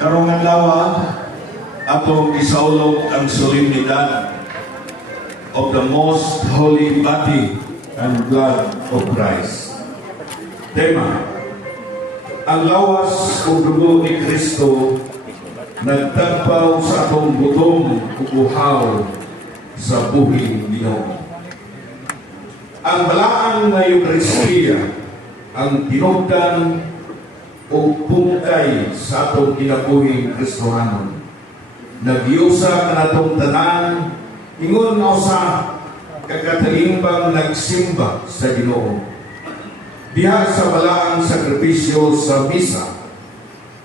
Karong adlaw atong gisaulog ang solemnidad of the most holy body and blood of Christ. Tema: ang lawas ug dugo ni Kristo nagtagpaw sa atong butong ug uhaw sa buhing Ginoo. Ang balaang nga Eucharistia ang tinubdan o pungkay sa atong kinabuhing Kristohanon. Nagyusa kanatong tanan, ingon na usa kakatalimbang nagsimba sa Ginoo. Diha sa balaang sakripisyo sa misa,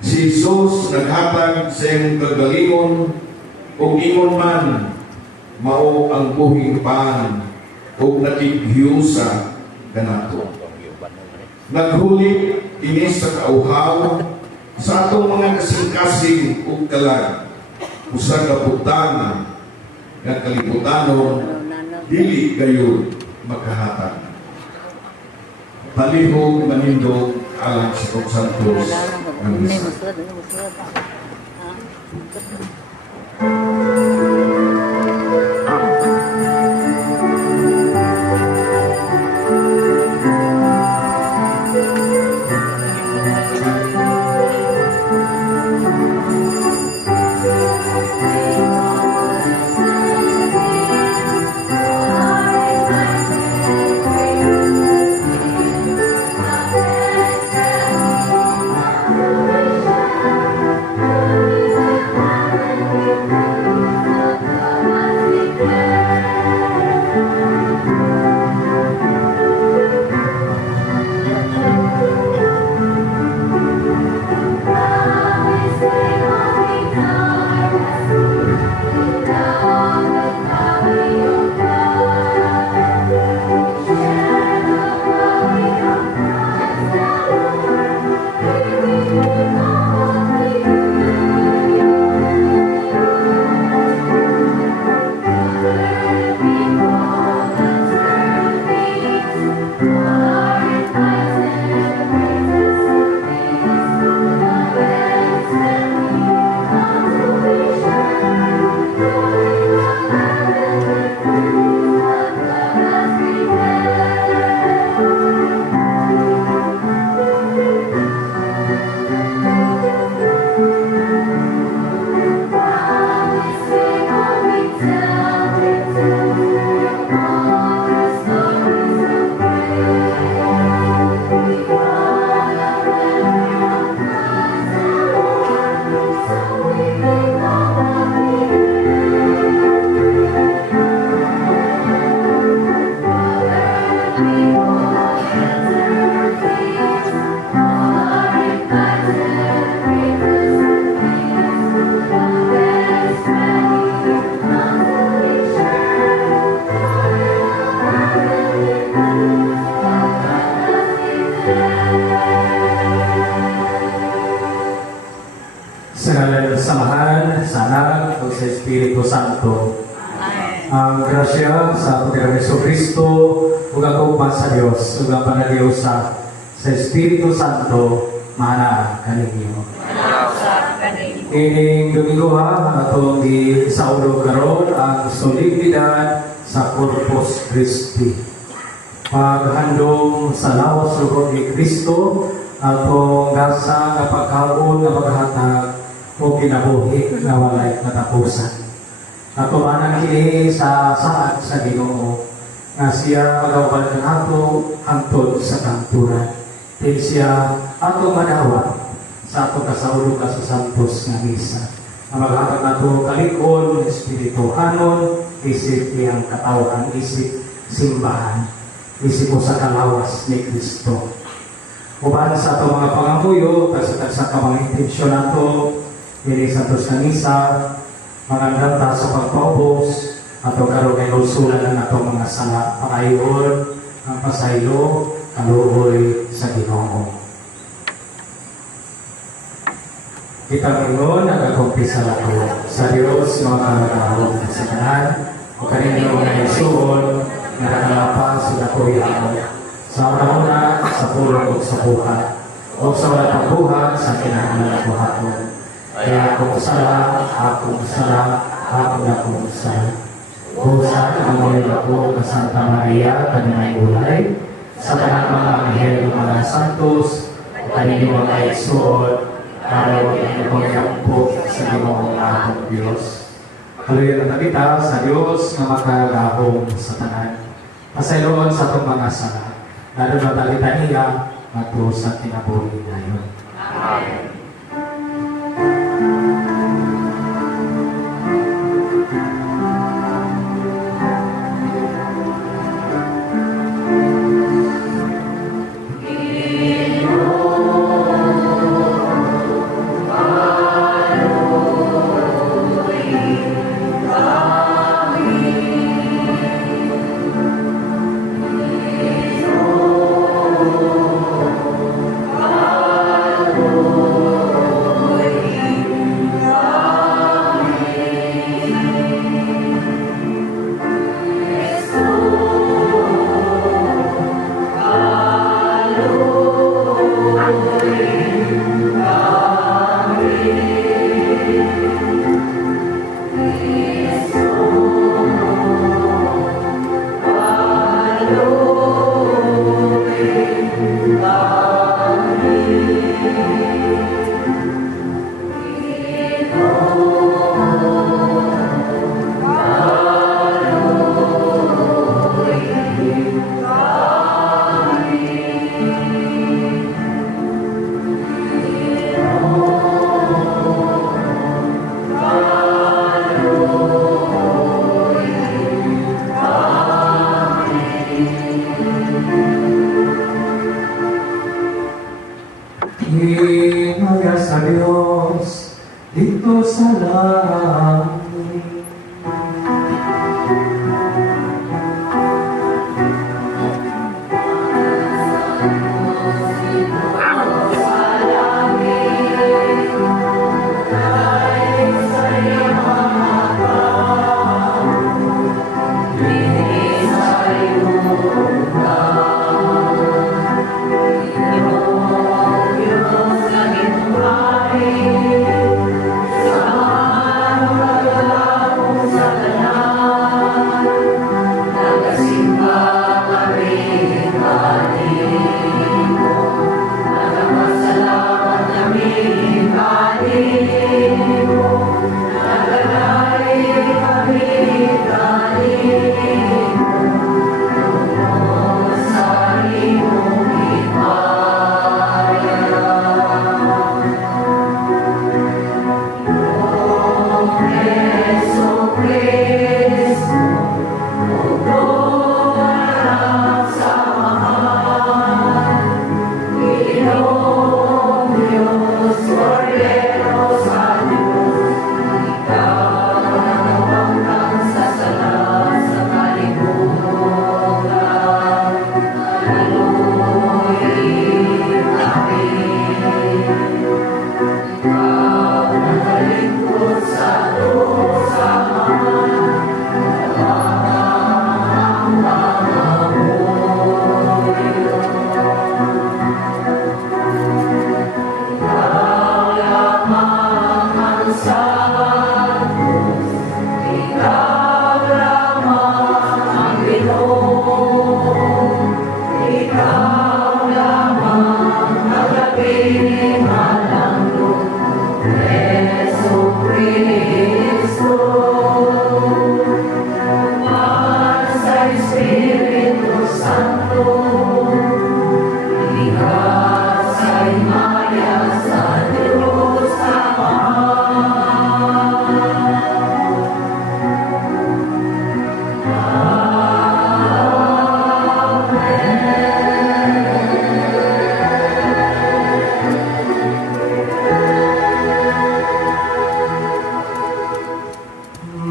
si Jesus naghatag sa iyong kagalingon o ingon man mao ang buhing paan o nakighiyusa kanato. Naghulit ini sa kauhaw sa atong mga kasing-kasing ug kalag usa ka butang nga kalibutanon dili gayud makahatag. Palihog manindog alang sa Todos Santos ng misa. Sa ngalan ng Samahan, sa Anak, o sa Espiritu Santo. Ang grasya sa Pagkakang Jesucristo, ug ang kaugma sa Dios, ug ang panagdiyosa sa Espiritu Santo, mana kaninyo. Ining Domingo atong gisaulog karon ang solemnidad sa Corpus Christi. Paghandom sa lawas dugo ni Kristo atong gasa nga pagkaon nga maghatag o kinabuhi nga walay katapusan. Ato manang kini sa saad sa Ginoo nga siya magawal kanato hangtod sa kanturan. Din siya ato madawat sa ato kasaulog ka sa Santos nga misa. Ang maghatag nato kalikon, espirituhanon, isip iyang katawan, isip simbahan, isip sa kalawas ni Kristo. Uban sa ato mga pangamuyo, sa mga intensyon nato, dili sa Santos nga misa, magandang sa pagpaubos, ato karon kay lusulan ang atong mga sala, pakayon, ang pasaylo, kaluoy sa Ginoo. Kita ngayon nagakumpisa nato sa Dios mga kalagahon sa kanan o kanino nga isuon nga nakalapas sa nakuyaw sa una-una sa pulong o sa buhat o sa wala pagbuhat sa kinahanglan buhaton. Kaya kung sala, akong sala, akong sala. Busa ang mga ko ka Santa Maria, kanunay ulay, sa tanang mga anghel ng mga santos, kanino mga igsoon, araw ang pagyampok sa Ginoong atong Diyos. Hallelujah na kita sa Diyos na makagahong sa tanan. Pasayloon sa itong mga sala. Lalo na talita niya, mato sa kinabuhi na yun. Amen. Himaya sa Diyos dito sa langit.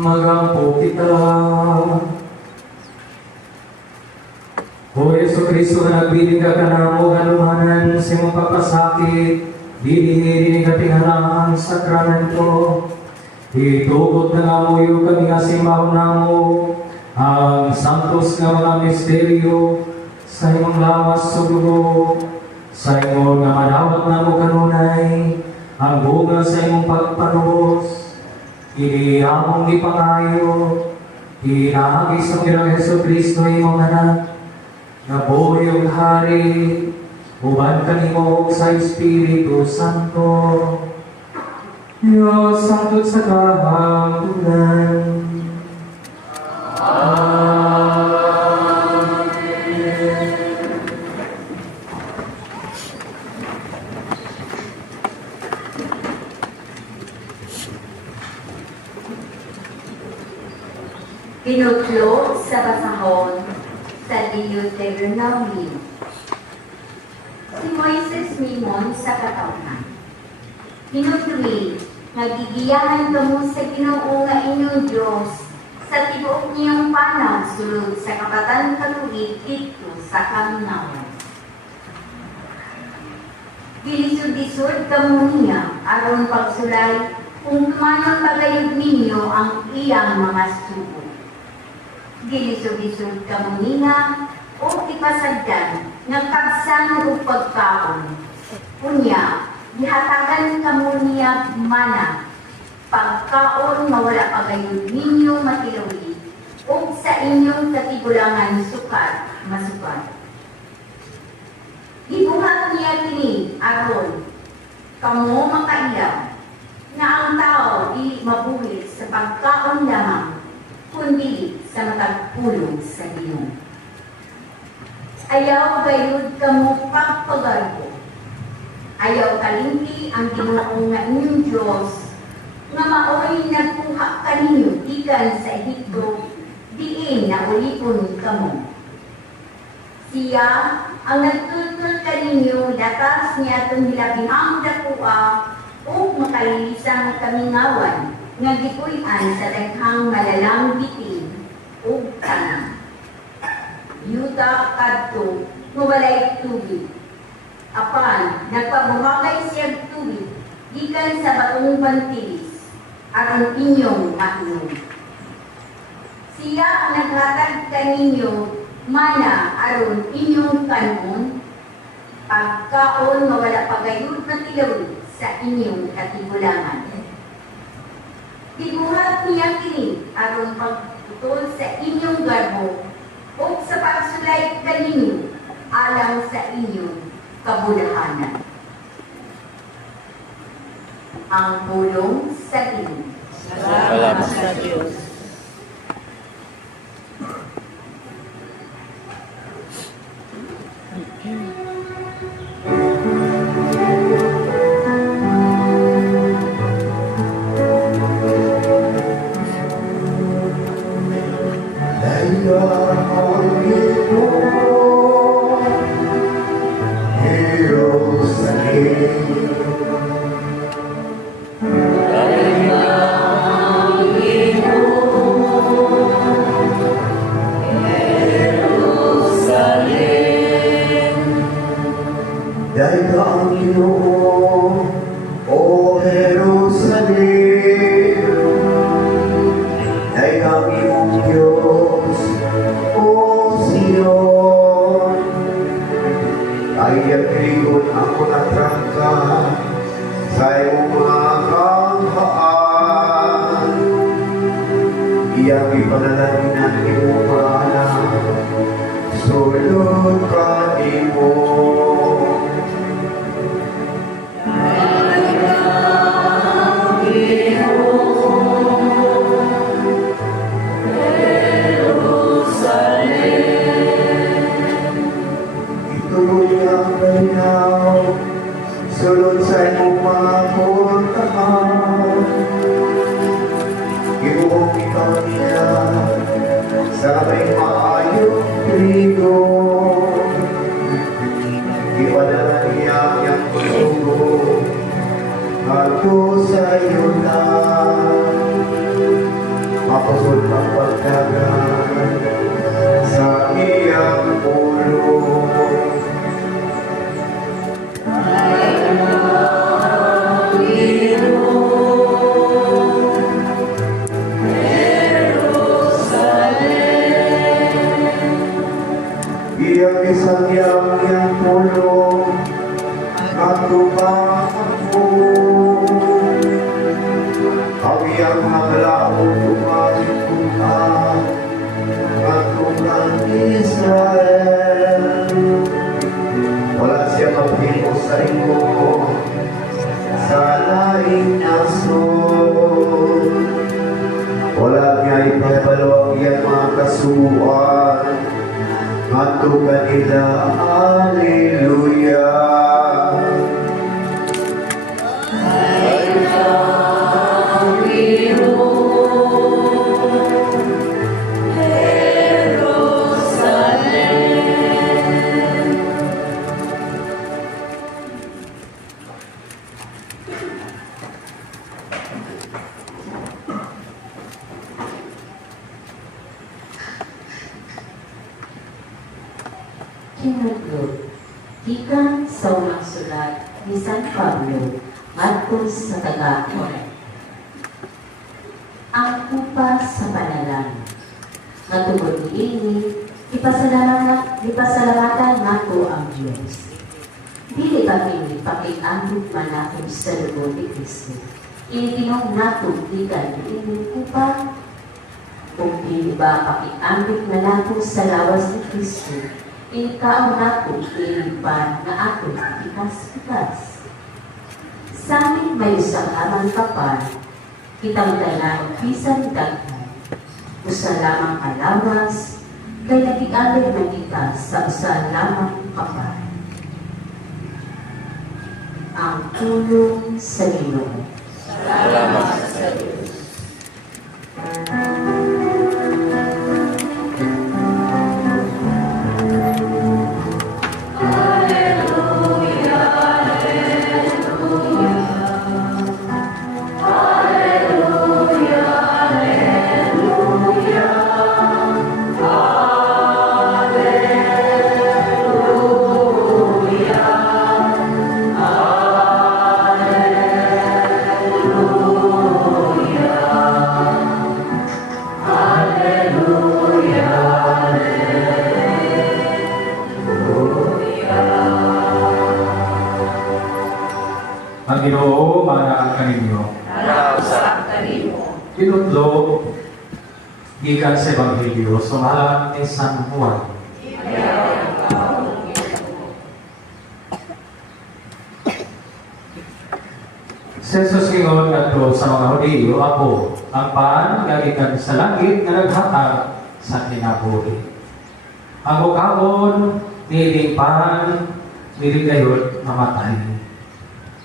Magampo kita. O Yesu Kristo na nagbiling ka kanamo kalumanan sa imong papasakit, dinihirin ka tingarang sakramento. Itugot na nga mo yung kami asimaw namo, ang santos nga mga misteryo, sa imong lawas sa dugo, sa imong nga manawat na mo kanunay, ang bunga sa imong pagpanos, iniamong ipangayo, hinahagis ng Ginoong Jesucristo imong anak, na buhay ang hari, uban kanimo sa Espiritu Santo, Diyos sangtod sa kahangtunan. Pinutlo sa basahon sa Deuteronomy. Si Moises mimon sa katawhan. Pinutli, nagigiyahan kamo sa Ginoo nga inyong Diyos sa tibuok niyang panaw sulod sa kapatan kaluhit dito sa kaminawan. Gilisod-lisod kamo niya aron pagsulay kung tumanon pagayod ninyo ang iyang mga sugo. Gilisod-lisod kamo niya o ipasagdan nga kabsan o pagkaon. Unya, gihatagan kamo niya mana, pagkaon mawala pagayod ninyo matilawi, o sa inyong katigulangan sukat, masukat. Gibuhat niya kini aron kamo makailaw na ang tao di mabuhi sa pagkaon lamang, kundi sa matagpulong sa Ginoo. Ayaw gayud kamo pagpagarbo. Ayaw kalimti ang Ginoo nga inyong Diyos, nga maoy nagkuha kaninyo gikan sa Ehipto, diin na ulipon kamo. Siya ang nagtutol kaninyo datas niya itong hilabihang dakuha o makalilisang kamingawan nga gipuy-an sa daghang malalang bitin o tanang. Yuta kadto nga walay tubig. Apan nagpabuhakay siya tubig gikan sa batong bantilis aron inyong mainom. Siya ang naghatag kaninyo mana aron inyong kanon, pagkaon mawala pagayod na tilawi sa inyong katigulangan. Gibuhat niya kini aron pagputol sa inyong garbo o sa pagsulay kaninyo alang sa inyong kabulahanan. Ang pulong sa Ginoo. Salamat sa Diyos. Dahil ka ang Ginoo, O Jerusalem, dahil ka ang iyong Diyos, O Sion, kaya piligon ako na trangka sa iyong mga kanghaan. Iyang ipanalangin ang iyong mga anak, sulod ka mo. Sulod sa iyong mga puntahan, ibuhong ikaw niya sa may maayong trigo. Ipadala niya ang sugo hato sa iyo na mapusod ang pagdagan sa iyang pulong. Iyang isang yang pulong at tupang ako. laing nason. Wala niya ipapalawag yan mga kasuan. Mato kanila, Alleluia. Kinudlog, gikan sa unang sulat ni San Pablo ngadto sa taga-Corinto. Ang upas sa panalangin. Natugod niini, ipasalamatan nato ang Diyos. Dili kami pakiandog manakong sa loob ni Kristo. Initinong nato gikan niini upa. Kung di ba pakiandog manako sa lawas ni Kristo, ikaw nato ilipan na ato ikas-ikas. Sa amin may isang lamang kapal, kitang dalang bisan daghan. Usa lamang alawas, kay nag-ialay na kita sa usa lamang kapal. Ang tulong sa Ginoo. Salamat sa Diyos. Ang Ginoo manaan kaninyo. Salamat sa Diyos. Kinudlo gikan sa Ebanghelyo sumalat ni San Juan. Si Jesus ingon ngadto sa mga Hudiyo, "Ako ang paan nga gikan sa langit nga naghatag sa kinabuhi. Ang ukawon niling paan dili gayud mamatay.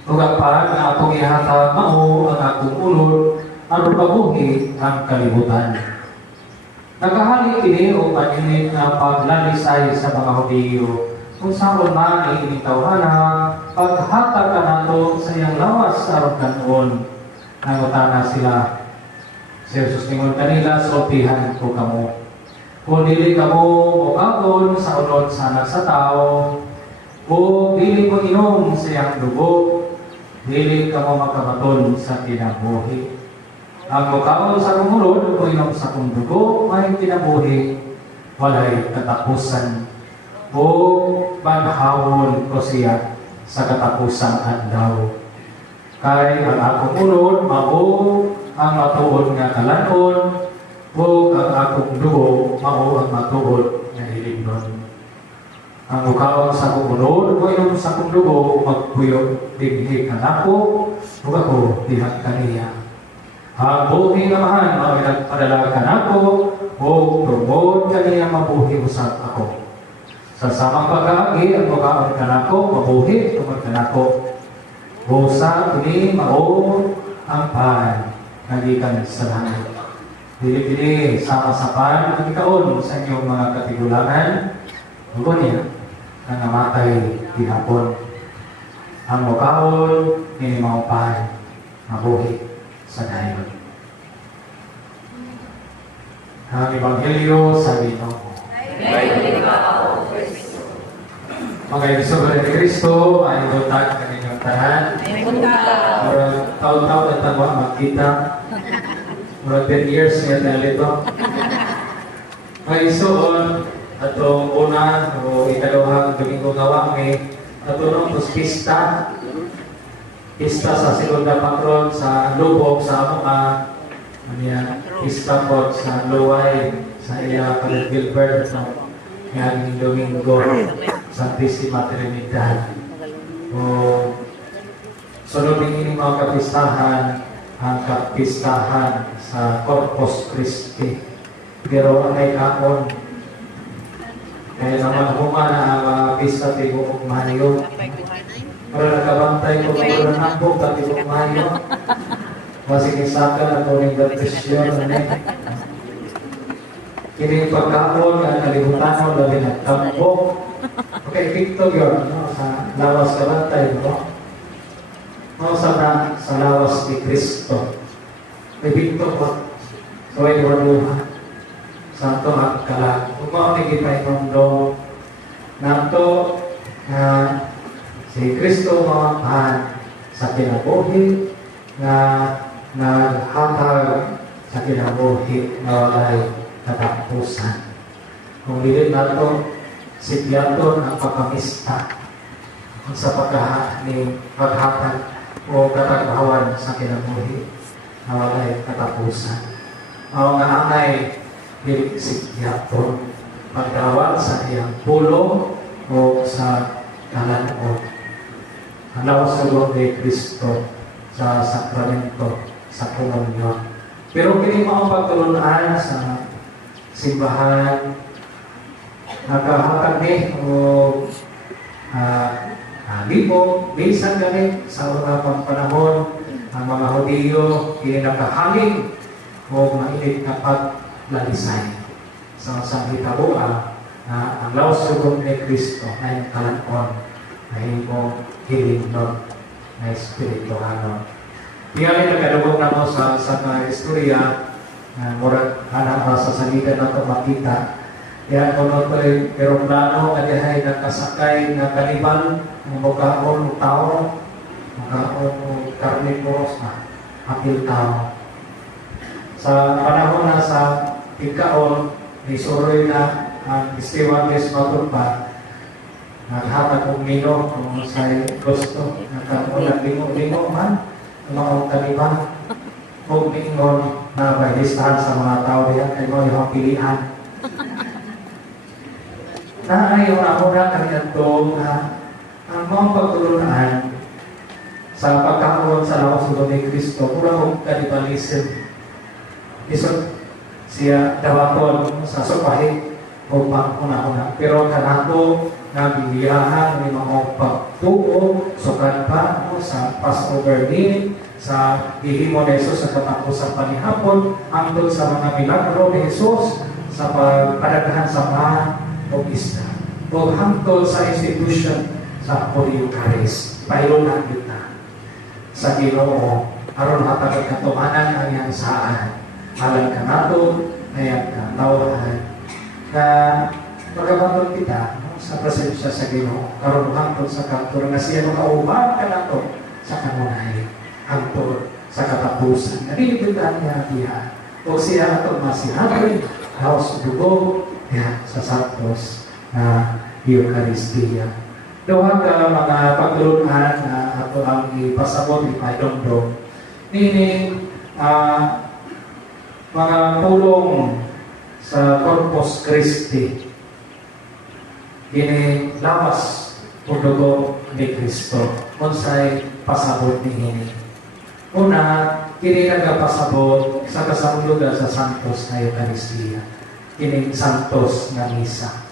Ug ang paan nga akong ihatag mao ang akong ulod aron mabuhi ang kalibutan." Nagahali kini o paninit na paglalisay sa mga Hudiyo kung saan man ay initawhana paghatag ka nato sa iyang lawas aron kanon. Nangutana sila. Si Jesus ningon kanila, "Sultihan ko kamo. Kung dili kamo mukakon sa unod sa anak sa tao, o dili mo inom sa iyang dugo, dili kamo makamaton sa kinabuhi. Ang mukaon sa kumulod o inom sa kong dugo, may kinabuhi, walay katapusan. O banhawon ko siya sa katapusang adlaw. Kay ang akong ulod, mao ang matuod nga kalanon, o ang akong dugo, mao ang matuod nga hilignon. Ang mukaon sa akong ulod, o inom sa akong dugo, magpuyo dighi kanako, o ako dihat kaniya. Ang buhi naman, mga pinagpadala kanako, o tungod kaniya mabuhi usap ako. Sa samang pagkaagi, ang mukaon kanako, mabuhi, tungod kanako. Busa, kini, mao, ang pan, nagikan sa langit. Dili-dili, sama sa pan, ang ikaon sa inyong mga katigulangan, huwag niya, na namatay tinapon. Ang mukaon, kini mao pan, mabuhi sa dayon. Ang Ebanghelyo sa Ginoo. Mga ibisog ni Kristo, ay dotag kaninyong tanan. Murag taon-taon at tagwa magkita. Murag 10 years nga nalito. Mga isuon, atong una o ikaduhang Domingo nga may natulong tos pista. Pista sa segunda patron sa lubog sa mga pista po sa Luway sa iya Padre Gilbert ngayong Domingo Santissima Trinidad. O Sunod din ini mga kapistahan, ang kapistahan sa Corpus Christi. Pero ang ay kaon, kaya naman humana ang mga pista Tibok Mayo. Para nakabantay ko mga nanambog sa Tibok Mayo. Masikisakan ako ng depresyon. Kini pagkaon ang kalibutan mo labi nagtambok. Okay, Victor yun, no? Sa lawas kabantay mo. No, sa lawas ni Kristo. May Victor po. So, ay waluhan. Santo at kalag. Kung maunigin pa itong do, nato si Kristo mamahan sa kinabuhi na naghatag sa kinabuhi na walay katapusan. Kung hindi nato si Piaton ang pagkamista sa paghatag o katagbawan sa kinabuhi na walay katapusan. Ang angay dili si Piaton pagdawat sa iyang pulo o sa kalan-o. Halaw sa Lord ni Kristo sa sakramento sa komunyon. Pero kini mga pagtulunan sa simbahan nakahatag ni o libo, bisan gani sa una pang panahon ang mga Hudiyo kini nakahaling o mainit na paglalisay sa hitabuan na ang lawsugod ni Kristo ay kalanon na himong hilingnon na espirituhanon. Tingnan nagkadugog na mo sa mga istorya na murag anak sa salitan na ito makita. Yan kung ito ay aeroplano na dihay nakasakay na kanibal ng mukhaon tao, mukhaon carnivorous na apil tao. Sa panahon na sa pagkaon, isuroy na ang stewardess matulpa, naghatag kong mino kung sa'y gusto, nagkatulang lingo-lingo man, ang mga kanibal, kung mingon na may listahan sa mga tao diyan, ay mga yung pilihan. Na ayaw na muna kanina ito na ang mga pagtulunan sa pagkakaroon sa lawas ni Kristo, mula kong kanibalism. Isot siya dawaton sa supahi upang una-una. Pero kanato na biliyahan ng mga pagtuo, sukan pa sa Passover meal, sa ihimo ni Jesus sa katapusan panihapon, hangtod sa mga milagro ni Jesus, sa pagpadaghan sa mga o isda, o hangtod sa institution sa Holy Eucharist. Pailunan kita sa Ginoo, aron matagad katumanan ang iyang saan. Alam ka nato, ayan ka, tawahan, na pagkabanton kita sa presensya sa Ginoo, aron hangtod sa kantor, na siya makauban ka nato sa kanunay, hangtod sa katapusan. Nalilipitan niya diya, o siya nato masihabay, haos dugo, yan, sa Santos na Eucharistia. Doon ka mga pagtulunan na ato ang ipasabot, ipadomdom. Nini, mga pulong sa Corpus Christi, ini lawas pudugo ni Kristo. Unsay pasabot ni ini. Una, kini nagapasabot sa kasamulugan sa Santos na Eucharistia. Kini Santos na Misa.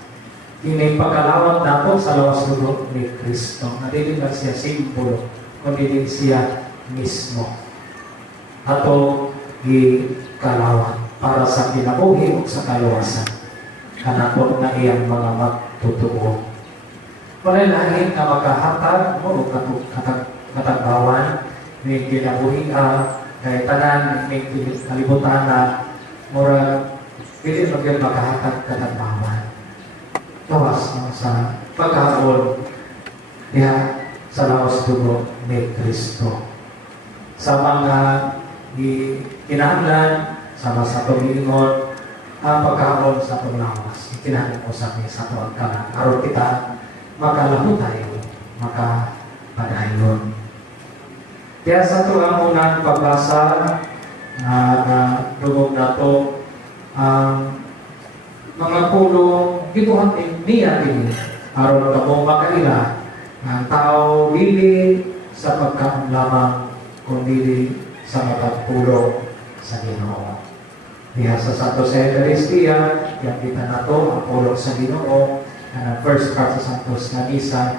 Kini pagkalawat nato sa lawas pudugo ni Kristo. Na dili lang siya simbolo, kundi din siya mismo. Ato gikalawat para sa kinabuhi o sa kaluwasan. Kanato na iyang mga magtutuo. Walay lahin na makahatag mo o katagbawan ni kinabuhi kay tanan ni kalibutan na mura pili maging makahatag katagbawan. Tawas sa pagkaon diha sa lawas dugo ni Kristo. Sa mga kinahanglan sama sa pag-iingon ang pagkaon sa paglawas. Kinahanglan ko sa tuwag ka na. Aron kita makalabo tayo, makapadayon. Kaya sa ito ang unang pagbasa na dugog na ito ang mga pulong gibuhat niya din aron ka mo makaila ang tao dili sa pagkaon lamang kundi sa matagpulong sa Ginoo. Diha sa Santos sa Eucharistia, yang kita na to ang pulong sa Ginoo, ang first part sa Santos na Misa,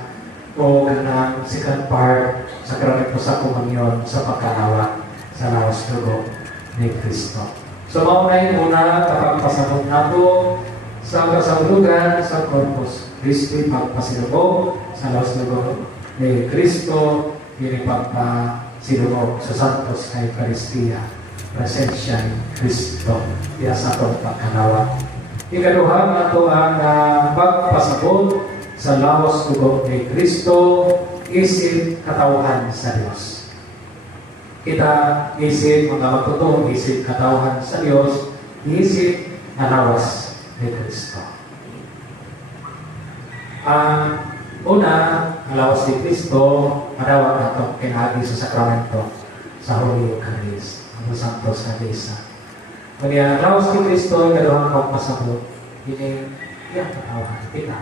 o ang second part sa Sakramento sa Komunyon sa pagkalawa sa lawas dugo ni Kristo. So, maunay muna kapag pasabot na to sa kasahulugan sa Corpus Christi, pagpasilubog sa lawas dugo ni Kristo, silubog sa Santos na Eucharistia, presensya ni Kristo, diya sa itong pagkalawa. Ikaduha nga ito ang pagpasabot sa lawas dugo ni Kristo, isip katauhan sa Diyos. Kita isip mga magtutong, isip katauhan sa Diyos, isip na lawas ni Kristo. Ang una, ang lawas ni Kristo, madawat na itong kinagi sa sakramento sa Holy Eucharist, ang Santos na Misa. Kaya lawas ni Kristo, ikaduhang pagpasabot, ini yung katauhan, kita.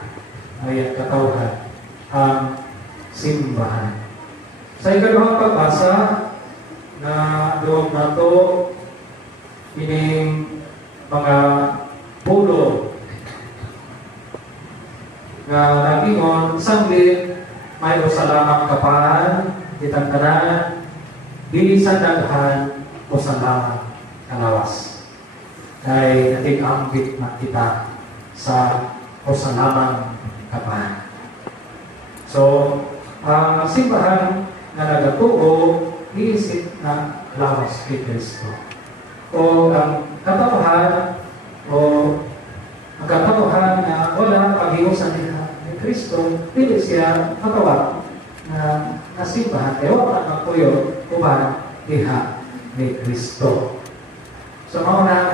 Ay katauhan, ang simbahan. Sa ikaduhang pagbasa, na doon na ito, ining mga pulo na nagingon, sanggit, may usalamang kapahan, itang tanan, bilisan daghan, usalamang kalawas. Kaya nating ambit na kita sa usalamang kapahan. So, ang simbahan na nagatuo, iisip na lawas kay Kristo. O ang katauhan, ang katauhan na wala pag-iusan ni Kristo, pili siya katawag na nasimbahan. Kaya wala magpuyo, uban, diha ni Kristo. So, mauna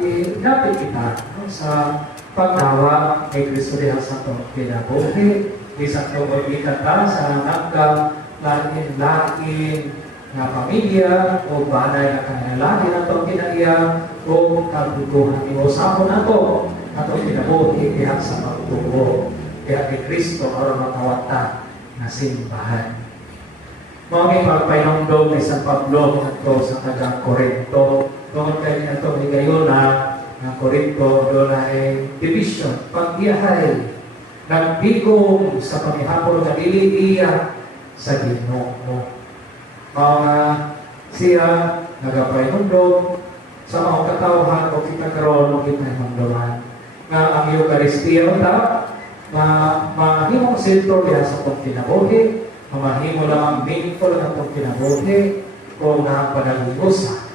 inapit kita sa pagtawa kay Kristo diha sa itong kinabuhi, di sa itong ikata sa nagkang lain-lain nga pamilya o banay na kanilalain na itong kinaiya o kaguguhan ni Osapon na ito na itong kinabuhi diha sa pagtubo kaya kay Kristo o makawata na simbahan. Mga pagpainongdog ni San Pablo ito sa tagang Corinto doon kayo na ito ni Gayona ng Corinto doon ay division, pag-iyahay nagbigong sa pamihapon na dili-iya sa Ginoo. Mga siya nagapay-nundog sa mga katauhan o kita karoon o kita hinunduman. Nga ang Eucharistia ta, mahimong sentro diha sa itong kinabuhi, mahimo lang ang meaningful na itong kinabuhi o nga panagugusa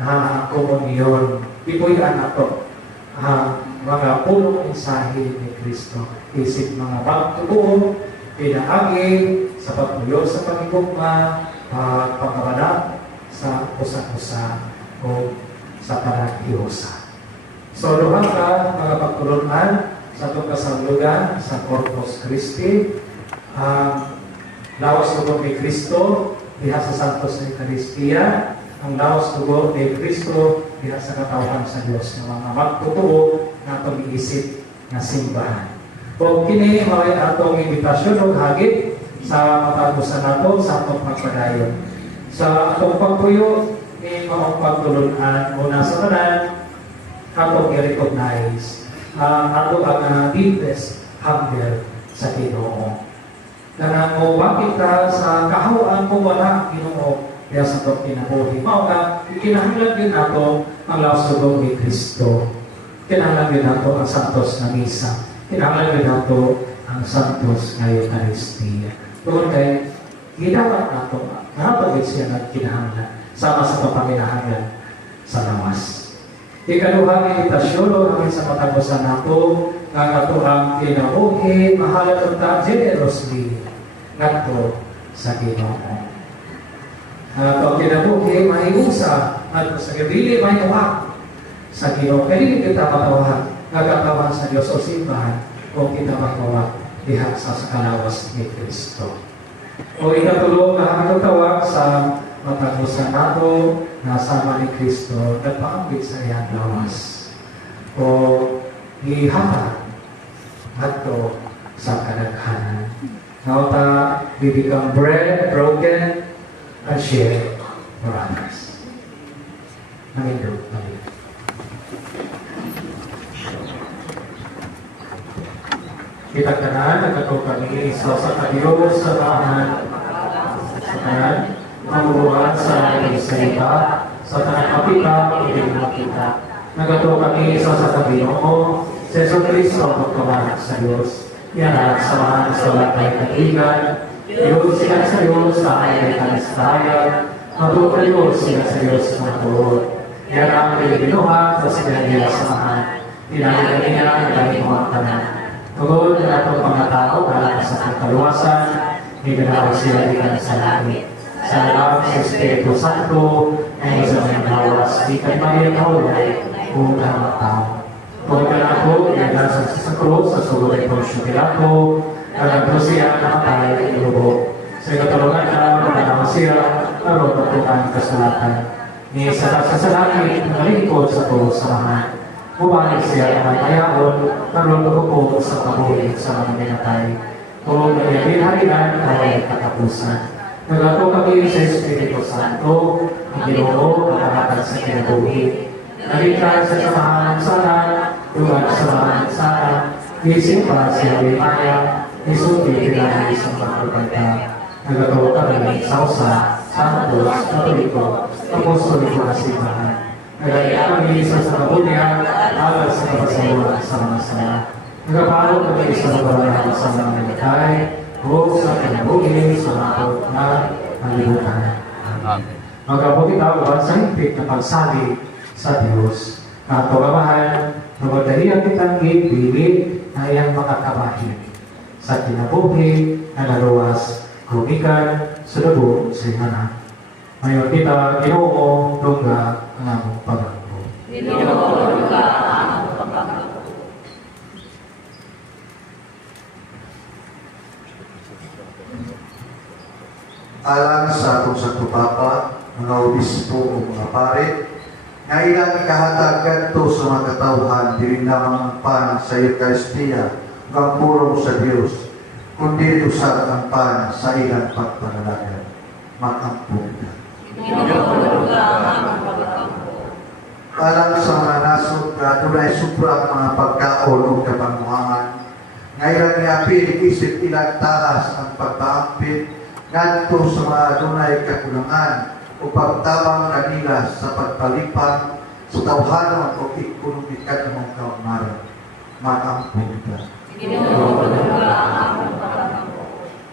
na komunyon. Ipuyan na ito ang mga pulong mensahe ni Kristo. Isip mga pagtubo, pinaagi sa pagtuyo sa pagigugma, pagkawanak sa usa-usa o sa panaghiusa. So, luha ka mga pagtulunan sa itong kasanglugan sa Corpus Christi, lawas dugo ni Kristo diha sa Santos na Eucharistia, ang lawas dugo ni Kristo diha sa katauhan sa Diyos ng mga magtutuo na itong iisip na simbahan. O kini maway atong imbitasyon o hagit sa matagusan nato sa atong pagpadayon. Sa atong pagpuyo ni mga pagtulunan muna sa tanan, atong i-recognize ato ang deepest hunger sa Ginoo. Kanang bakit ka sa kahawaan mo wala Ginoo kaya sa itong kinabuhi. Mao ka, kinahanglan din nato ang lawas dugo ni Kristo. Kinahanglan din nato ang Santos na Misa. Kinahanglan din nato ang Santos na Eucharistia. Doon kay ginawa nato, nakapagit siya nagkinahanglan sama sa papaminahangan sa lawas. Ikaduhang imitasyon o hangin sa matagusan nato nga ato ang kinabuhi, mahalat ta generously ngadto sa Ginoo. Ang kinabuhi mahiusa ngadto sa gabili may tuwa sa Ginoo. Kaya hindi kita matawahan, nagkatawahan sa Diyos o simbahan o kita matawa diha sa kalawas ni Kristo. O ikatulong na ang tawag sa matagusan nato nasama ni Kristo nagpaambit sa iyang lawas o ihatag ngadto sa kadaghanan. Now we become bread broken and shared for others. Amin do. Amin. Kita tanan nagkataw kami sa Diyos sa tahanan sa tanan mamubuhat sa salita sa tanan makita hindi makita. Nagkataw kami sa Ginoo sa Yesu Kristo pagkawanak sa Diyos. Yan ang samahan sa lahat ng kaibigan. Diyos sila sa Diyos sa ay kanistaya. Matuto Diyos sila sa Diyos sa matuot. Yan ang Pilipinuhan sa sila nila samahan. Pinagin niya ang dahil mga tanan. Tugod na itong mga tao para sa pagkaluwasan, ibinawag sila di sa langit. Sa lahat sa Espiritu Santo, ay isang mga bawas, di kay Maria Kaulay, kung mga tao. Kung ako, inagasan sa krus, sa sulod ay Poncio Pilato, nagagro siya namatay at ilubo. Sa ikatulungan na, maganawa siya, karoon pagkukan kasulatan. Ni sa langit, nalingkod sa tulos samahan. Bumalik siya ng mayaon, karoon pagkukupo sa kabuhi sa mga minatay. Kung nagiging harinan, ay katapusan. Nagato kami sa Espiritu Santo, ang Ginoo, nakakatan sa kinabuhi. Nagiging sa samahan ng sana, tuwag sa samahan ng sana, isip pa siya Maya, isuti pinahali sa mga pagkanta. Nagato kami sa usa, Santos, Katoliko, Apostoliko na simahan. Nagaya kami sa kabutihan, alas sa kapasaluan sa mga sana. Nagapalo kami sa nabarangan sa mga namitay, o sa kinabuhi sa mga na nalibutan. Magkabuti tawagan sa higpit na pagsali sa Diyos. Katawagahan, namadalihan kitang ipili na iyang makakabahin. Sa kinabuhi na naluwas, kumikan, sulubo, sinana. Ngayon kita, Ginoo, tungga ang among pagangko. Ginoo, tungga ang among pagangko. Alang sa atong Santo Papa, mga obispo o mga pare, nga ilang ikahatag kadto sa mga katawhan, dili lamang ang pan sa Eucharistia, ang purong sa Dios, kundi usab ang pan sa ilang pagpanalangin. Mag-ampun ka. Alang sa mga nasod na tunay supra ang mga pagkaon o kapanguhangan, ngayon nga pinig-isip ilang taas ang pagpaampit ngadto sa mga tunay kakulangan o pagtabang kanila sa pagpalipan sa tawhanon o ekonomikan ng mga kaumaran. Mag-ampun ka.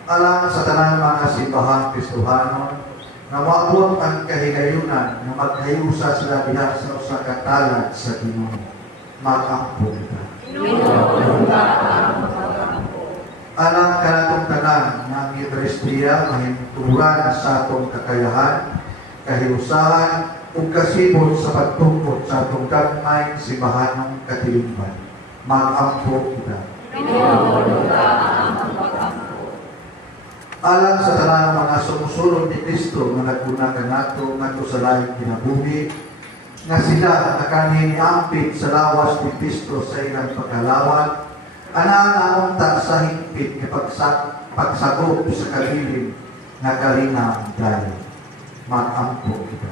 Alang sa tanang mga simbahan Kristohanon, na maabot ang kahigayunan na maghayusa sila diha sa usa ka talad sa Ginoo. Mag-ampun ka. Alang kanatong tanan ng Eucharistia mahimturan sa atong kakayahan, kahiusahan ug kasibot sa pagtungkol sa atong gagmayng simbahanong katilingban. Mag-ampun ka. Alang sa tanang mga sumusunod ni Kristo nga nagkunagan nato ngadto sa laing kinabuhi, nga sila nakanin ampit sa lawas ni Kristo sa ilang pagkalawat, ana-unta sa higpit nga pagsagop sa kabilin nga kalinang dali. Mag-ampo kita.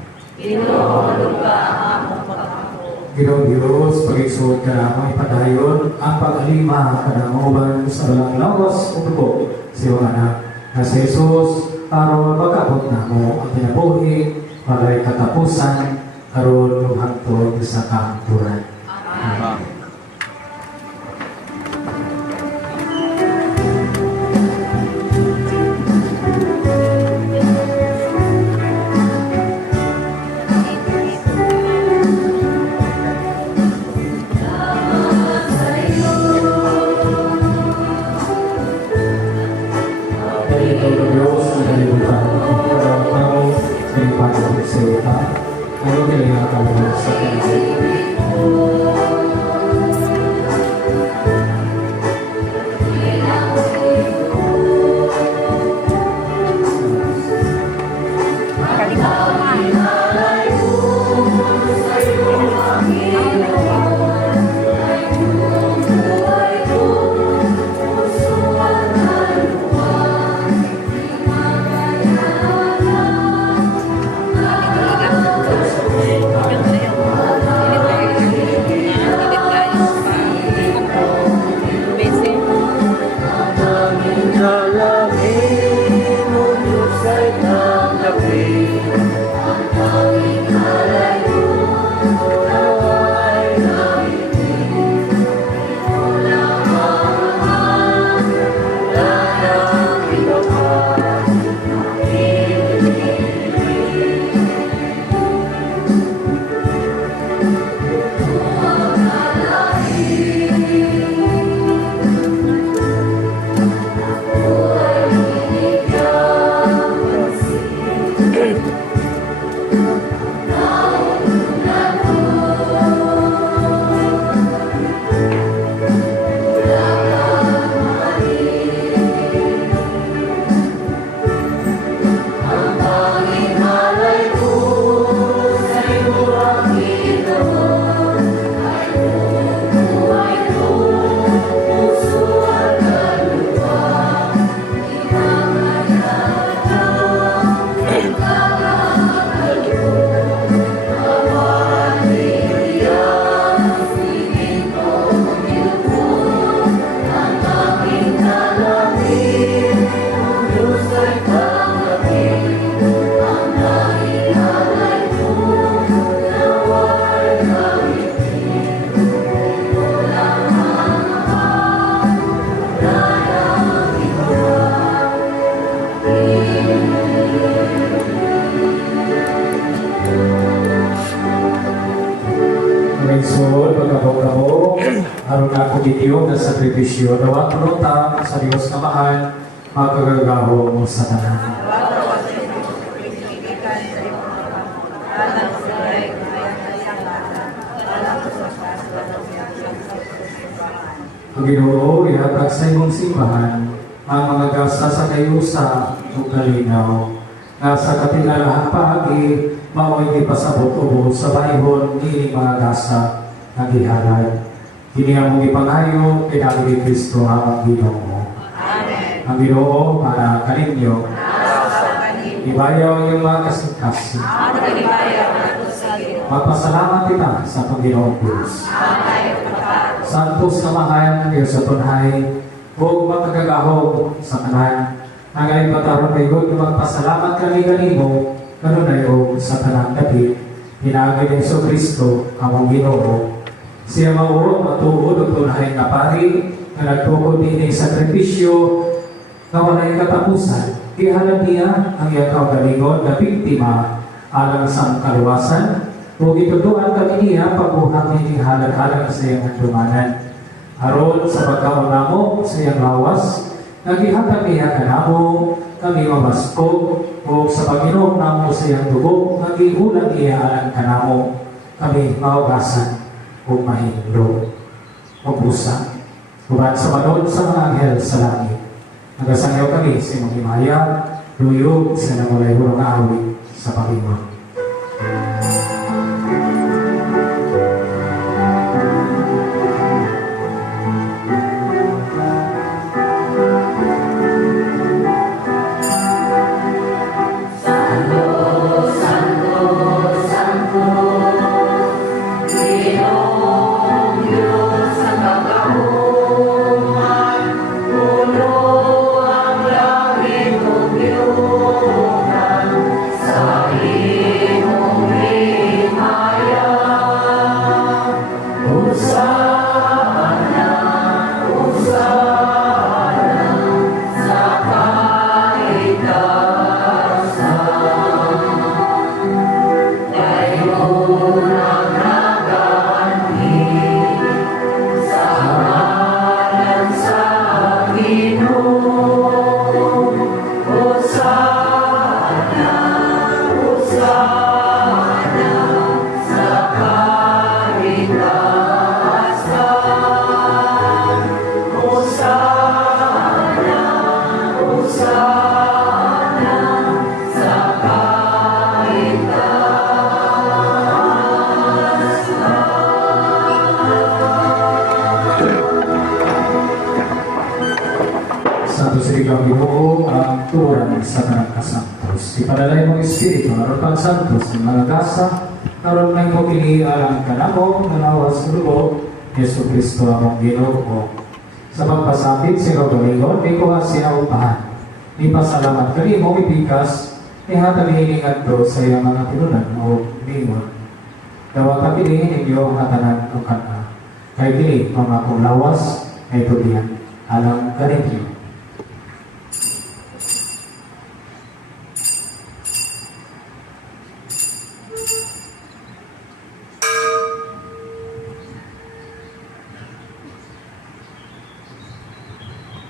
Ginoo Diyos, pag-igsuot ka na mga ipadayon, ang pag-alima ka na mauban sa walang lawas o dugo sa iyong anak. Na si Jesus, aron magkabot na mo ang pinabuhi, magay katapusan, aron lumhantod sa kaangturan. Amen. isod, pagkabog-kabog, aron ako gitiyo na sakripisyo, dawa tulunta sa Diyos na mahal, magkagagaho mo sa tanan. Ang Ginoo, ihatag sa imong simbahan, ang mga gasa sa kayusa ug kalinaw, nga sa katinalahan paagi, mao'y ipasabot ubos sa bayhon ni mga gasa nga gihalay. Kini among ipangayo kinabi ni Kristo ang Ginoo. Amen. Ang Ginoo para kaninyo, ibayaw ang iyong mga kasing-kasing. Magpasalamat kita sa Panginoong Diyos. Santos na mahal, Diyos sa tunay, huwag makagagahog sa kanan. Nangay pataron kay God, magpasalamat kami kanimo, kanunayo sa kanang dapit. Hinagin ni Yesu Kristo, among Ginoo. Siya mauod, matuod, o tunay na pari, na nagtukod din sa sakripisyo, na walay katapusan. Ihalad niya ang iyang kaugalingon na biktima alang sa kaluwasan. Kung itutuan kami niya, pagbuhang hindi halad-halad sa iyang handumanan. Aron sa pagkauna mo sa iyang lawas, naghihatag niya kanamo, kami mamaskog, o sa pag-inom namo sa iyang dugo, naghihulang niya alang kanamo, kami maugasan o mahindro o busa. Kubat sa balon sa mga anghel sa langit. Nagasangyaw kami sa imong himaya, luyog sa namulay hulong awit sa Panginoon. Ikaw Ginoo ang turan sa tanang kasantos. Ipadalay mong Espiritu, aron pang santos, ng mga gasa, aron may pumili alang kanamo, nanawas lubo, Yesu Kristo among Ginoo. Sa pagpasapit sa ikaw galingon, may kuha siya upahan. Ipasalamat kani mo ipikas, ihatag hiningat do sa iyang mga tinunan o lingon. Dawa kapilihin ninyo ang hatanan o kana. Kay dili, mga kong lawas, ay tulihan. Alang kaninyo.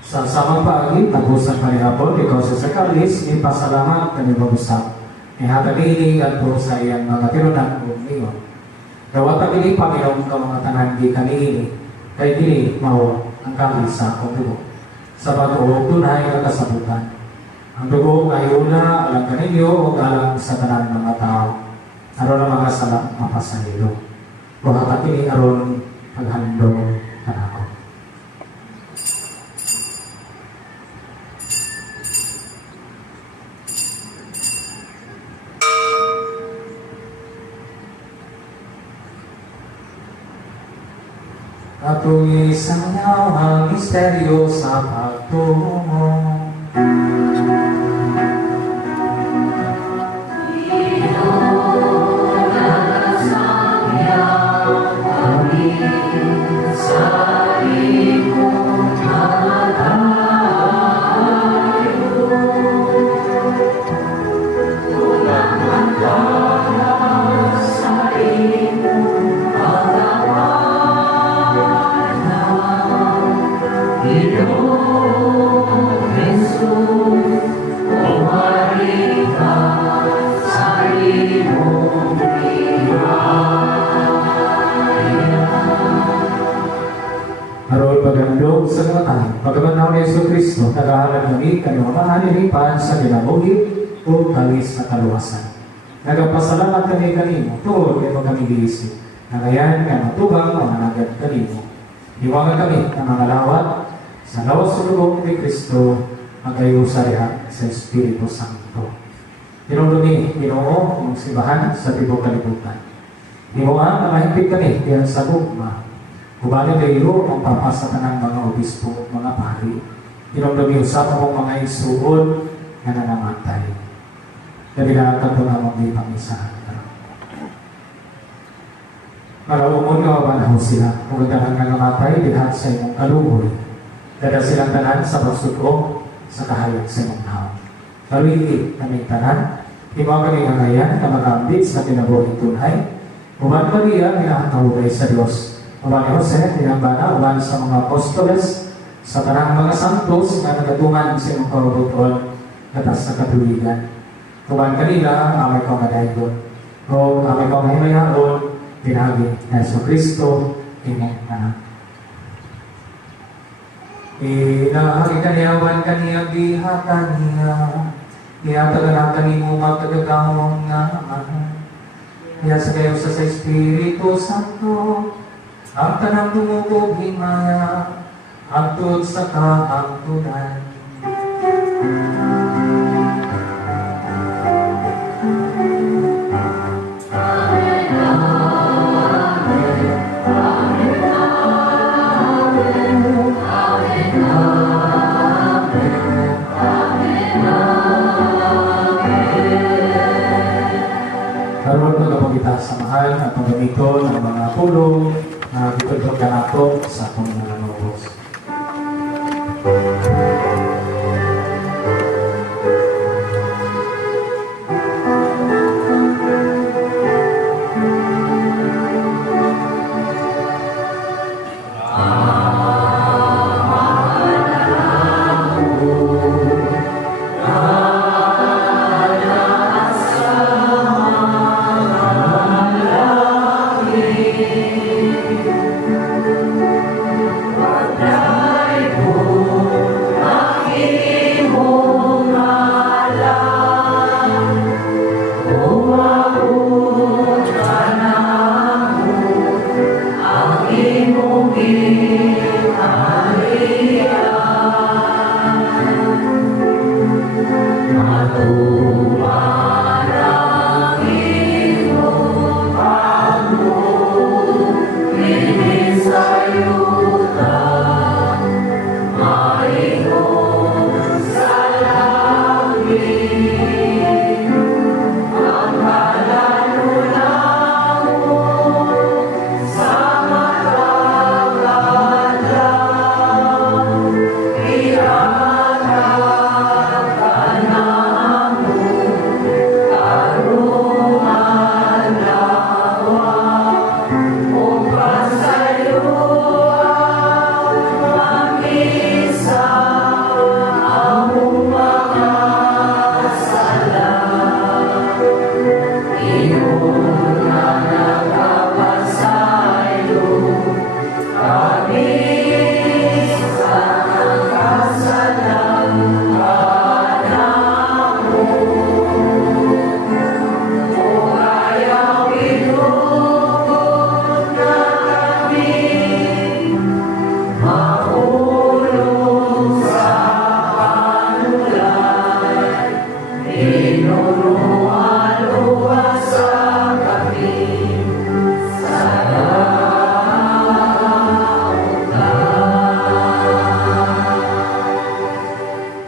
Sa samang paagi, tapusan panihapon, ikaw sa sakalis, ipasalamat kami bagusap. Ihatagili at po sa iyang mga tinunan o ningon. Dawat ini Panginoon ka mga tanan di kanini, kay dili mao ang kami sa akong dugo. Sa patuog tunay nga kasabutan. Ang dugo nga iuna alang kaninyo o alang sa tanan mga tao. Aron ang mga sala mapasahilo. Buhatak ini aron paghandong tanako. Atong isangaw ang misteryo sa pagtungo. Sa imo, Lord sa mga tayo, pagkabantaw ni Yesu Cristo, nag-aaral kami kanyang mga hanilipan sa ginabuhi o kalis na kaluwasan. Nagpasalamat kami kanimo, tuol kayo kami giisip. Nagayan nga matubang mga nagad kanimo. Iwangan kami ng mga lawat sa lawas sulubong ni Kristo, magayo sa riyan sa Espiritu Santo. Tinulungi, Ginoo, ang simbahan sa tibok kalibutan. Iwangan na mahigpit kami diyan sa bugma. Kubaling kayo ang papasatan ng mga obispo, mga pari. Tinulungi usap ang mga isuod na nanamatay. Nabilakan po na mong di pangisahan. Para umon nga mabanaw sila, kung tanan nga namatay, dihan sa imong kaluboy. Dada silang tanan sa pagsuko, sa kahayag sa imong naon. Kaluigi naming tanan, imaw kami nga ngayon na mag-ambit sa kinabuhi tunay. Uman Maria, minahangkahugay sa Diyos. Uman ni Jose, dinambana, uman sa mga apostoles, sa tanang mga santos na nagatungan sa imong karubuton, gatas sa katuligan. Uman kanila, amay kong madaygon. O amay kong himayaon, tinagi na Yesu Cristo, imong anak. Inaharikanyawan kaniya, bihatan niya, ihatagalan kanimo magkagagawang naman. Kaya sa kayo sa Espiritu Santo, ang tanang tumugog himaya, hangtod sa kahangtunan. Karoon na kapag itasamahan at paggamito ng mga pulong na bitudrog ka nato sa akong mga nobos.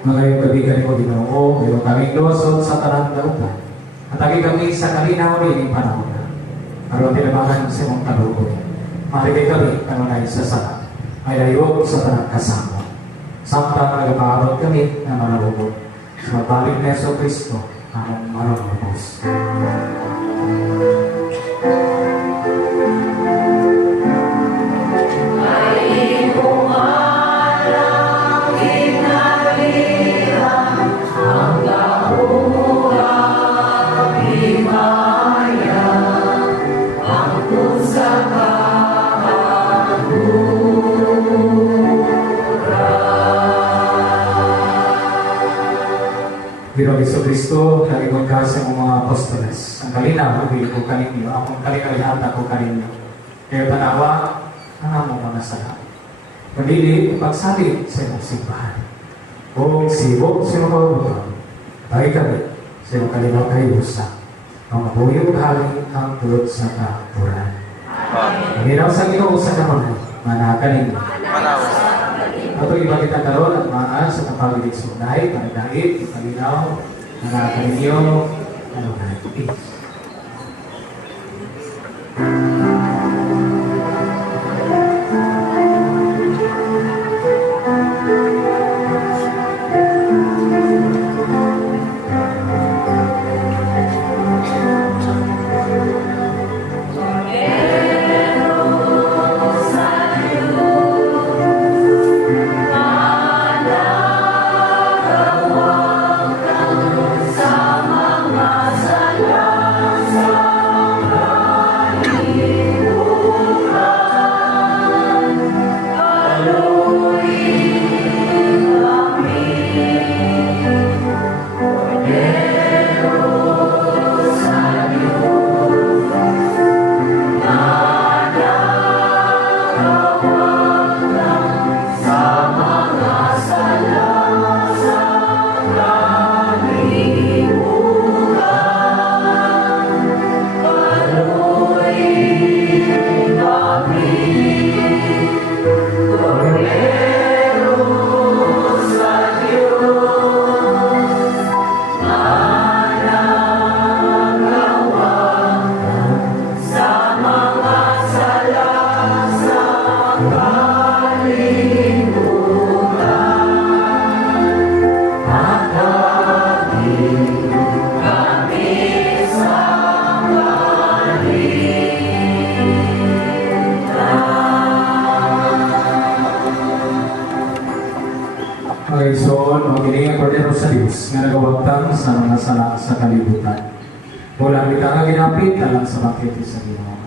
Ngayong gabi kami mo Ginoo, mayroon kaming losod sa tanang lautan. At agi kami sa kalinaw rin panahon na. Aron tinabangan sa imong kaluboy. Maligay kami kano na isa sa may layog sa tanang kasama. Samtang nagapaabot kami na manalubog. Sa magbalik na Yesu Cristo, among manalubos. Kristo, nalingkod ka sa mga apostoles. Ang kalinaw, hubili ko kaninyo, akong kalikalihan ko kaninyo. Kaya tanawa, ang among mga sala. Pagili, pagsalit sa imong simbahan. O sibok sa mga kabubuhan, tayo kami sa imong kalinaw kayo sa mga buyong hali ang tulot sa kapuran. Ang inaw sa Ginoo sa kamanay, manakanin mo. Ato iba kita karon at maan sa kapagilig sunay, panagdait, kalinaw, manakanin niyo, ano na, peace. nga nagawagtang sa mga sala sa kalibutan. Mula kita nga ginapit talang sa bakiti sa Ginoo.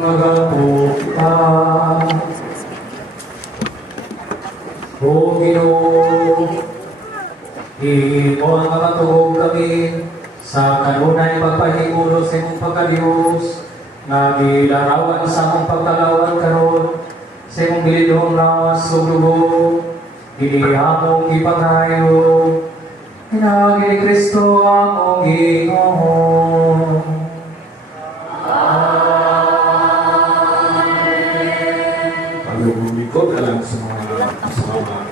Nagabuka O Ginoo, imo ang mga tuog kami sa kanunay pagpahimulo sa imong pagkadiyos nga gilarawan sa among pagkalawan karon sa imong bilidhong lawas ug lubong ginihamong ipanghayo hinagi ni Kristo among Ginoo. Lumikod ka lang sa mga kasama.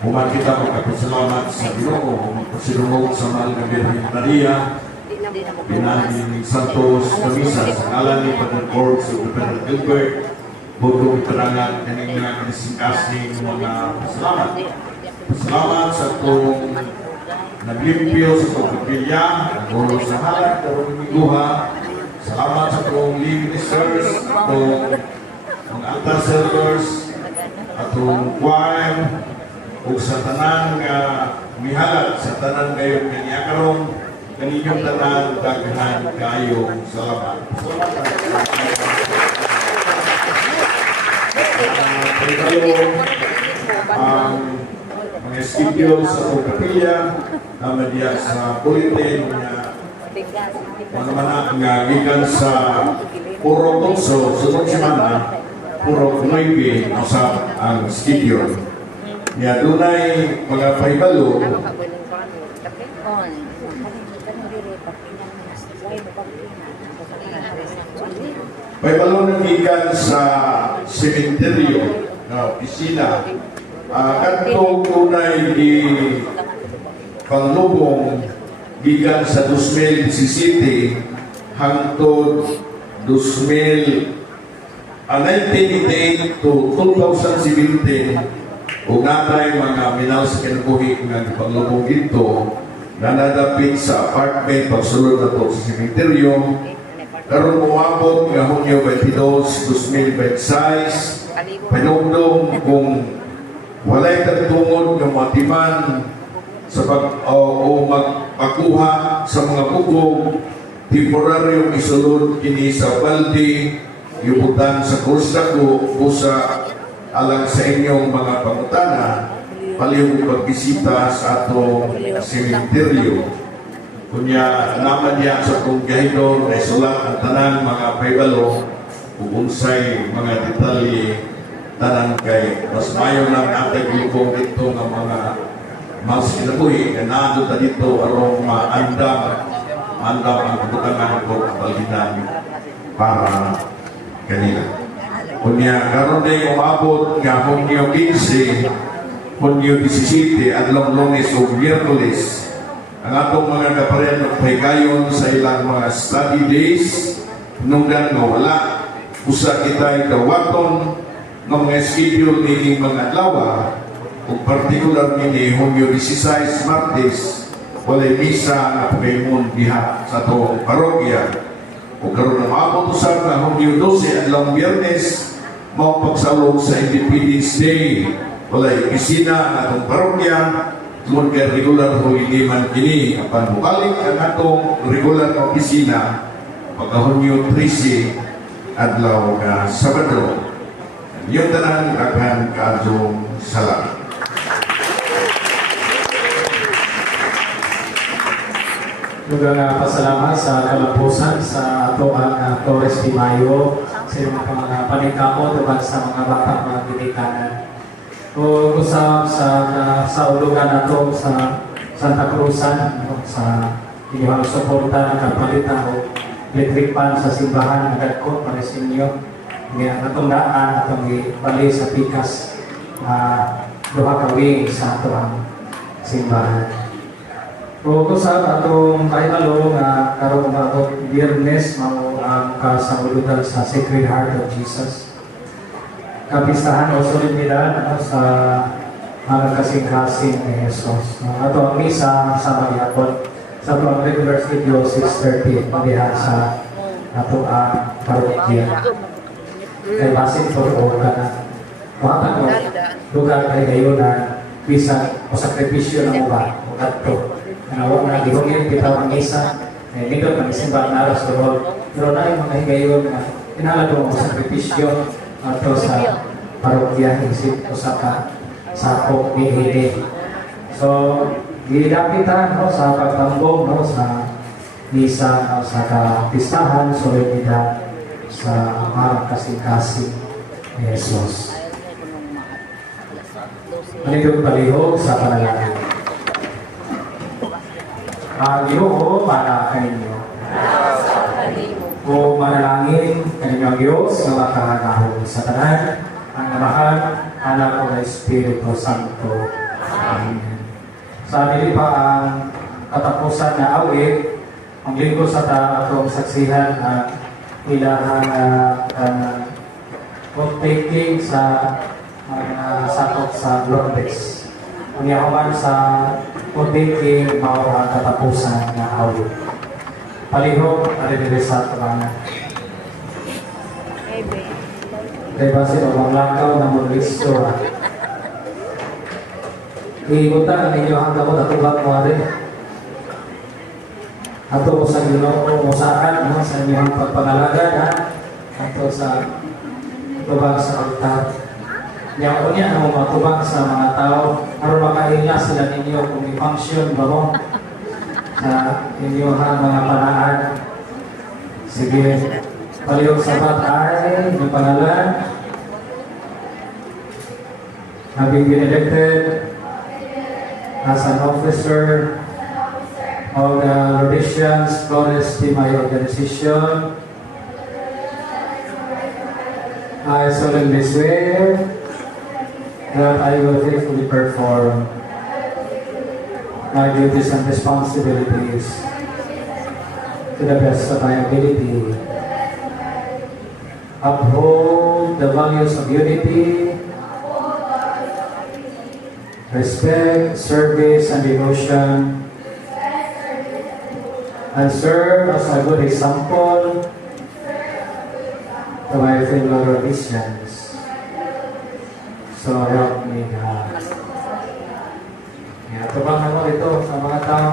Umat kita magkapasalamat sa Ginoo, magpasilungog sa mahal na Birhen Maria, Pinangin Santos Camisa, sa ngalan ni Padre Corp sa Padre Gilbert, Botong itarangan kanina kanisingkas ni mga pasalamat. Pasalamat sa itong naglimpyo sa pagpapilya, nagulo sa halat, karong miguha. Salamat sa itong lead ministers, itong mga altar servers, atong choir, o sa tanan nga mihalat, sa tanan kayong kanyakaroon, kaninyong tanan, daghan kayong salamat. Ang mga schedule sa pagpapilya, na madya sa bulletin na mana nga gikan sa Puro Tokso, sunod semana, Puro 9 usap ang schedule. Niya dunay mga paibalo na gikan sa sementeryo na opisina. Kadtong tunay di panglubong gikan sa 2017 hangtod 1988 to 2017 ug natay mga minaw sa kinabuhi nga panglubong dito na nadapit sa apartment pagsulod na to sa sementeryo karon moabot nga Hunyo 22, 2026 panugdong kung walay tagtungod ng matiman sa magpakuha sa mga bubog, temporaryong isulod kini sa balde, yubutan sa krusdako o sa alang sa inyong mga pangutana, palihog pagbisita sa atong sementeryo. Kunya naman niya sa itong gahidor na isulat ang tanan mga paibalo, ubunsay mga detalye tanan kay mas mayo lang atay grupo dito ng mga mas kinabuhi na nandun ta dito arong maandam ang kabutangan ko palitan para kanila. Kunya karon day umabot nga Hunyo 15, Hunyo 17 adlaw Lunes o Miyerkules ang atong mga kaparehan magpahigayon sa ilang mga study days nungdan nga wala usa kita ikawaton ng mga schedule ni mga adlaw ug particular ni Hunyo 16 Martes walay misa nga pagayumon diha sa tuong parokya ug karon umabot usab nga Hunyo 12 adlaw Biyernes mao pagsalog sa Independence Day walay opisina ang atong parokya tungod kay regular holiday man kini apan mubalik ang atong regular na opisina pagka Hunyo 13 adlaw nga Sabado. Yung tanan akan kaadtong salamat. Lugang pasalamat sa kalapusan sa ato ang Torres de Mayo sa mga paningkamot uban sa mga bata mga ginikanan. Kung usap sa ulugan nato sa Santa Cruzan sa inyong suporta kapalitan o electric pan sa simbahan nagagko para sa inyo. Nga atong daan atong ibali sa pikas duha ka wing sa ato ang simbahan. O kusab atong kahimalo nga karon nga Biyernes mao ang kasanguludan sa Sacred Heart of Jesus. Kapistahan o solemnidad sa mga kasing-kasing ni Jesus. Ato ang misa sa magyapon sa ato ang regular schedule 6:30 pagdiha sa ato ang parokya. Kay basin for o kana wakatan mo lugar kay gayunan bisan o sakripisyo ng uba o adto nawa na gihungin bitaw ang isa nindot man isimba na aras doon pero na yung mga higayon nga inalado ang sakripisyo ato sa parokya isip usa ka sakop ni Hede. So gidapitan no sa pagtambong no sa misa no sa kapistahan solemnidad sa marang kasing-kasing ni Jesus. Manitong palihog sa panalangin. Ginoo para kaninyo. O manalangin kaninyo ang Diyos na makahanahon sa tanan, ang Amahan, Anak o Espiritu Santo. Amen. Sa dili pa ang katapusan na awit, ang linggo sa atong saksihan ilahang taking sa mga sakop sa Lourdes. Ang yaman sa taking mao ang katapusan na awit. Palihog, alin sa tabangan. Kaya basin o mga lakaw na muristo. Iibutan ang inyo hanggang mo natubak mo rin. Ato sa Ginoo usakan no sa inyong pagpangalaga ato sa tubag sa altar. Yang unya na matubag sa mga tao aron makaila sila ninyo kung i-function ba mo sa inyong mga panaan. Sige, palihog sabat ay ng pangalan having been elected as an officer of the Laurentians Flores de Mayo Organization, I solemnly swear that I will faithfully perform my duties and responsibilities to the best of my ability, uphold the values of unity, respect, service, and devotion, and serve as a good example to my fellow Christians. So help me God. Tubangan mo ito sa mga tao.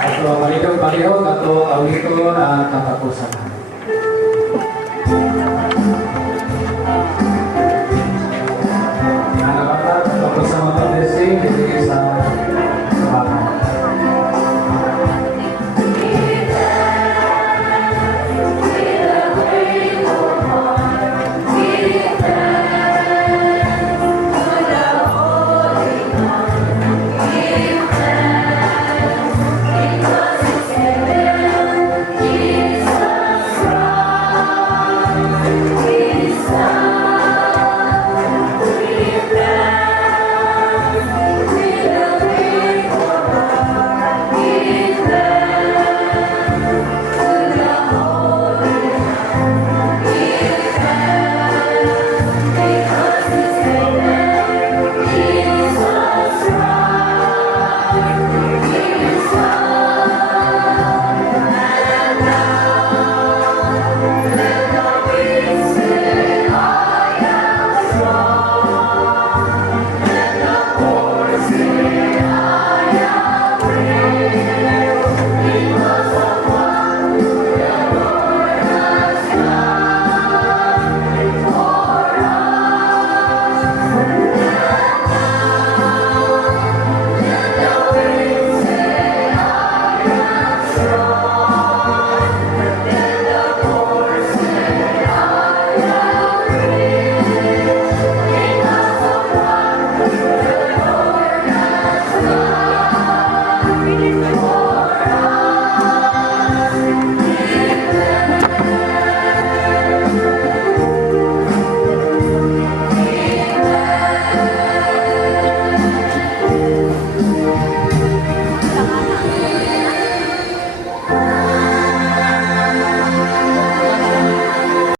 Ato malikaw palihog, ato awito ang katapusan.